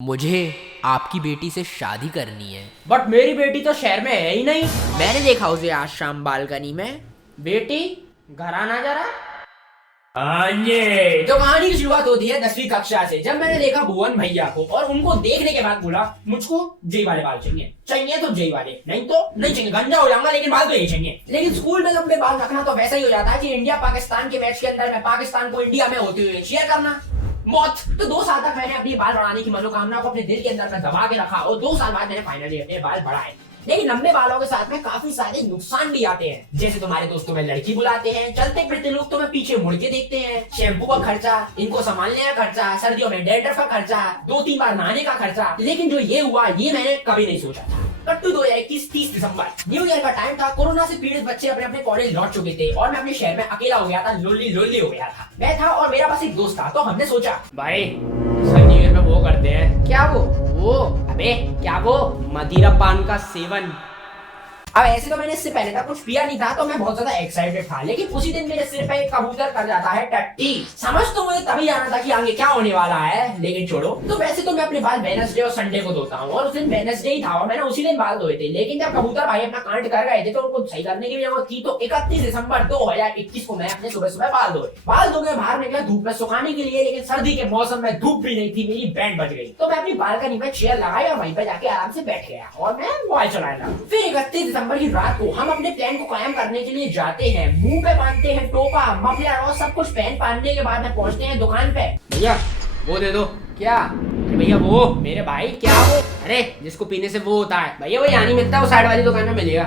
मुझे आपकी बेटी से शादी करनी है। बट मेरी बेटी तो शहर में है ही नहीं। मैंने देखा उसे आज शाम बालकनी में। बेटी घर आना जरा। तो कहानी की शुरुआत होती है 10वीं कक्षा से, जब मैंने देखा भुवन भैया को और उनको देखने के बाद बोला मुझको जय वाले बाल चाहिए तो जय वाले, नहीं तो नहीं चाहिए, गंजा हो जाऊंगा लेकिन बाल तो यही चाहिए। लेकिन स्कूल में लंबे बाल रखना तो वैसा ही हो जाता है कि इंडिया पाकिस्तान के मैच के अंदर में पाकिस्तान को इंडिया में होते हुए चीयर करना मौत। तो 2 साल तक मैंने अपनी बाल बढ़ाने की मनोकामना को अपने दिल के अंदर में दबा के रखा और 2 साल बाद मैंने फाइनली अपने बाल बढ़ाए। लेकिन लंबे बालों के साथ में काफी सारे नुकसान भी आते हैं, जैसे तुम्हारे दोस्तों में लड़की बुलाते हैं, चलते फिरते लोग तुम्हें पीछे मुड़ के देखते हैं, शैम्पू का खर्चा, इनको संभालने का खर्चा, सर्दियों में डेडर का खर्चा, 2-3 बार नहाने का खर्चा। लेकिन जो ये हुआ ये मैंने कभी नहीं सोचा था। कट्टू 2021 30 दिसंबर न्यू ईयर का टाइम था। कोरोना से पीड़ित बच्चे अपने अपने कॉलेज लौट चुके थे और मैं अपने शहर में अकेला हो गया था, लोनली हो गया था। मैं था और मेरा बस एक दोस्त था। तो हमने सोचा भाई न्यू ईयर में वो करते हैं। क्या वो अबे क्या वो मदिरा पान का सेवन। अब ऐसे तो मैंने इससे पहले तक कुछ पिया नहीं था, तो मैं बहुत ज्यादा एक्साइटेड था। लेकिन उसी दिन मेरे सिर पे एक कबूतर कर जाता है टट्टी। समझ तो मुझे तभी आना था कि आगे क्या होने वाला है, लेकिन छोड़ो। तो वैसे तो मैं अपने बाल वेडनेसडे और संडे को धोता हूँ और उस दिन वेडनेसडे ही था और मैंने उसी दिन बाल धोए थे। लेकिन जब कबूतर भाई अपना कांड कर गए थे तो उनको सही करने की भी जरूरत थी। तो 31 दिसंबर 2021 को मैं अपने सुबह सुबह बाल धो के बाहर निकला धूप में सुखाने के लिए। लेकिन सर्दी के मौसम में धूप भी नहीं थी, मेरी बैंड बज गई। तो मैं अपनी बालकनी में चेयर लगाई और वहीं पर जाके आराम से बैठ गया और मैं मोबाइल चलाया। फिर 31 दिसंबर की रात को हम अपने प्लान को कायम करने के लिए जाते हैं। मुंह पे बांधते हैं टोपा, मफलर और सब कुछ पहनने के बाद में पहुंचते हैं दुकान पे। भैया वो दे दो। क्या? अरे भैया वो मेरे भाई। क्या वो? अरे जिसको पीने से वो होता है भैया, वो यहाँ नहीं मिलता, वो साइड वाली दुकान में मिलेगा।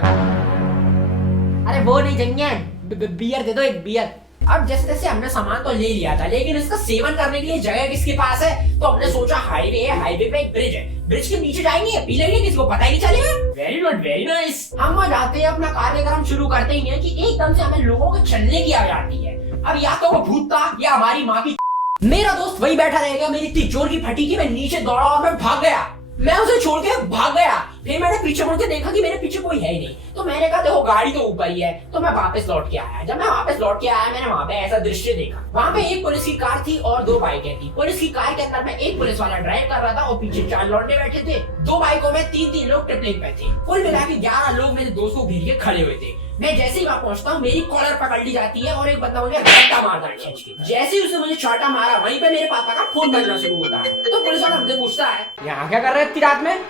अरे वो नहीं चाहिए, बियर दे दो, एक बियर। अब जैसे तैसे हमने सामान तो ले लिया था, लेकिन इसका सेवन करने के लिए जगह किसके पास है? तो हमने सोचा हाईवे है, हाईवे पे एक ब्रिज है, ब्रिज के नीचे जाएंगे, पी लेंगे, किसी को पता ही नहीं चलेगा। Very good, very nice. हम वहाँ जाते हैं, अपना कार्यक्रम शुरू करते ही हैं कि एकदम से हमें लोगों के चलने की आवाज आती है। अब या तो वो भूत था या हमारी माँ की। मेरा दोस्त वही बैठा रह गया, मेरी इतनी जोर की फटी कि मैं नीचे दौड़ा और मैं भाग गया। मैं उसे छोड़ के भाग गया। फिर मैंने पीछे मुड़ के देखा कि मेरे पीछे कोई है ही नहीं। तो मैंने कहा देखो गाड़ी तो ऊपर ही है। तो मैं वापस लौट के आया। जब मैं वापस लौट के आया, मैंने वहां पे ऐसा दृश्य देखा। वहां पे एक पुलिस की कार थी और 2 बाइकें थी। पुलिस की कार के अंदर में एक पुलिस वाला ड्राइव कर रहा था और पीछे 4 लौंडे बैठे थे। 2 बाइकों में 3-3 लोग ट्रिपलिंग पे थे। कुल मिला के 11 लोग मेरे दोस्त को घेर के खड़े हुए थे। मैं जैसे ही वहां पहुंचता हूँ, मेरी कॉलर पकड़ ली जाती है और एक बंदा मुझे चाटा मारता है खींच के। जैसे ही उसने मुझे चाटा मारा, वहीं पे मेरे पापा का फोन बजना शुरू होता है। तो पुलिस वाला मुझे पूछता है यहाँ क्या कर रहे हैं इतनी रात में?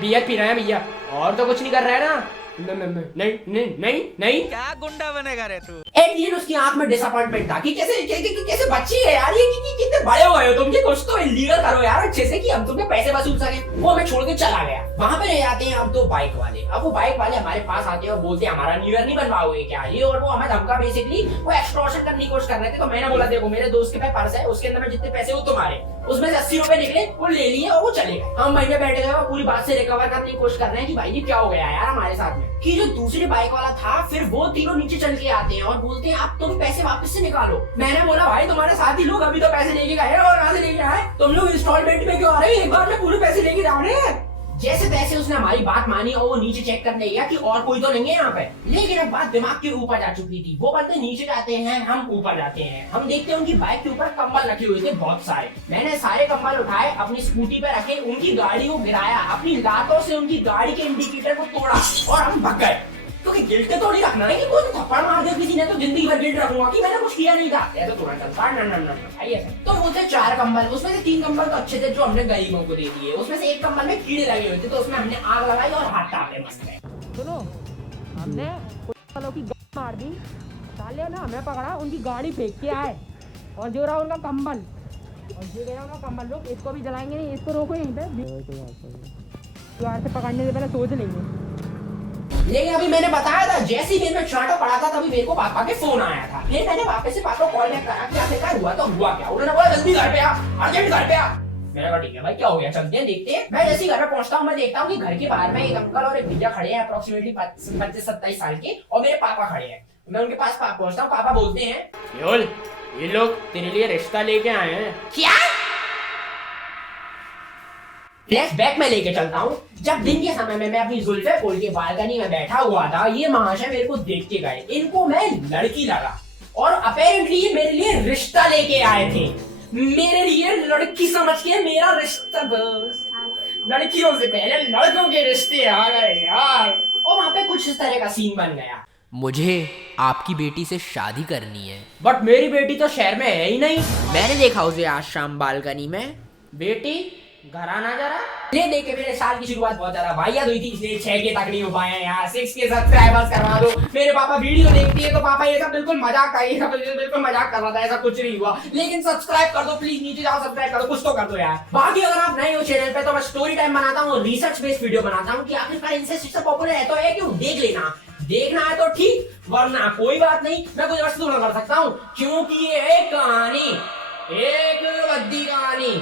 बियर पी रहे हैं भैया, और तो कुछ नहीं कर रहे हैं ना? नहीं नहीं नहीं नहीं। क्या गुंडा बनेगा रे तू? एट उसकी आंख में डिसअपॉइंटमेंट था कि कैसे बच्ची है यार ये, कितने बड़े हो गए हो तुम, ये कुछ तो इलीगल करो यार अच्छे से कि हम तुमसे पैसे वसूल सके। वो हमें छोड़ के चला गया। वहां पे ले जाते हैं अब 2 बाइक वाले। अब वो बाइक वाले हमारे पास आते हैं और बोलते हैं हमारा न्यू ईयर नहीं बनवाओगे क्या ये, और वो हमें धमका बेसिकली वो एक्सटॉर्शन करने की कोशिश कर रहे थे। तो मैंने बोला देखो मेरे दोस्त के पास पर्स है, उसके अंदर में जितने पैसे वो तुम्हारे, उसमें से 80 रुपए निकले, वो ले लिए और वो चले गए। हम वहीं पे बैठे गए और पूरी बात से रिकवर करने की कोशिश कर रहे हैं कि भाई ये क्या हो गया यार हमारे साथ में। कि जो दूसरी बाइक वाला था, फिर वो तीनों नीचे चल के आते हैं और बोलते हैं आप तुम पैसे वापस से निकालो। मैंने बोला भाई तुम्हारे साथ ही लोग अभी तो पैसे लेके गए और कहां से लेके आए, तुम लोग इंस्टॉलमेंट में क्यों आ रहे हो, एक बार में पूरे पैसे लेके जा रहे हैं। जैसे तैसे उसने हमारी बात मानी और वो नीचे चेक करने गया कि और कोई तो नहीं है यहाँ पे। लेकिन अब बात दिमाग के ऊपर जा चुकी थी। वो बंदे नीचे जाते हैं, हम ऊपर जाते हैं। हम देखते हैं उनकी बाइक के ऊपर कंबल रखे हुए थे बहुत सारे। मैंने सारे कंबल उठाए, अपनी स्कूटी पे रखे, उनकी गाड़ी को गिराया, अपनी लातों से उनकी गाड़ी के इंडिकेटर को तोड़ा और हम भाग गए। क्योंकि गिल्ट तो नहीं रखना है कि कोई थप्पड़ मार दिया किसी ने तो जिंदगी भर गिल्ट रखूंगा कि मैंने कुछ किया नहीं था। ऐसा थोड़ा चलता है ना। तो वो थे 4 कंबल, उसमें से 3 कंबल तो अच्छे थे जो हमने गरीबों को दे दिए। उसमें से एक कंबल में कीड़े लगे हुए थे, तो उसमें हमने आग लगाई और हाथ टापे मस्त गए। सुनो, हमने वालों की मार दी, साले ना हमें पकड़ा, उनकी गाड़ी फेंक के आए और जो रहा उनका कंबल, और जो गया उनका कंबल। लोग इसको भी जलाएंगे नहीं, इसको रोको यहीं पे, द्वार से पकड़ने से पहले सोच लेंगे। लेकिन अभी मैंने बताया था जैसे ही मैं चाटा पड़ा था तभी मेरे को पापा के फोन आया था। फिर मैंने वापस से पापा को कॉल बैक करा कि आखिरकार हुआ तो हुआ क्या। उन्होंने बोला जल्दी घर पे आ, अर्जेंट घर पे आ। मैंने कहा ठीक है भाई क्या हो गया, चलते हैं देखते हैं। मैं जैसे ही घर पे पहुंचता हूँ, मैं देखता हूँ कि घर के बाहर में एक अंकल और एक भैया खड़े हैं, अप्रोक्सीमेटली 25-27 साल के, और मेरे पापा खड़े हैं। मैं उनके पास पहुंचता हूँ, पापा बोलते हैं ये लोग तेरे लिए रिश्ता लेके आए हैं। क्या? फ्लैशबैक में लेके चलता हूँ। जब दिन के समय में मैं अपनी जुल्फे खोल के बालकनी में बैठा हुआ था, ये महाशय मेरे को देख के गए। इनको मैं लड़की लगा और अपेरेंटली ये मेरे लिए रिश्ता लेके आए थे। मेरे लिए लड़की समझ के मेरा रिश्ता बस। लड़कियों से पहले लड़कों के रिश्ते आ गए यार। और वहां पे कुछ इस तरह का सीन बन गया। मुझे आपकी बेटी से शादी करनी है। बट मेरी बेटी तो शहर में है ही नहीं। मैंने देखा उसे आज शाम बालकनी में। बेटी घर आना जरा। ये देख के मेरे साल की शुरुआत बहुत ज्यादा वाहियात हुई थी, इसलिए 6 के तक नहीं हो पाए हैं यार। 6 के सब्सक्राइबर्स करवा दो। मेरे पापा वीडियो देखती है तो पापा ये सब बिल्कुल मजाक का, ये सब बिल्कुल मजाक कर रहा था, ऐसा कुछ नहीं हुआ। लेकिन सब्सक्राइब कर दो प्लीज, नीचे जाओ सब्सक्राइब कर दो, कुछ तो कर दो यार। बाकी अगर आप नए हो चैनल पे तो मैं स्टोरी टाइम बनाता हूँ, रिसर्च बेस्ड वीडियो बनाता हूँ कि आखिरकार इंसेस्ट इतना पॉपुलर है तो है क्यों, देख लेना। देखना है तो ठीक, वरना कोई बात नहीं, मैं कुछ वस्तु न कर सकता हूँ क्योंकि ये एक कहानी, एक गद्दी कहानी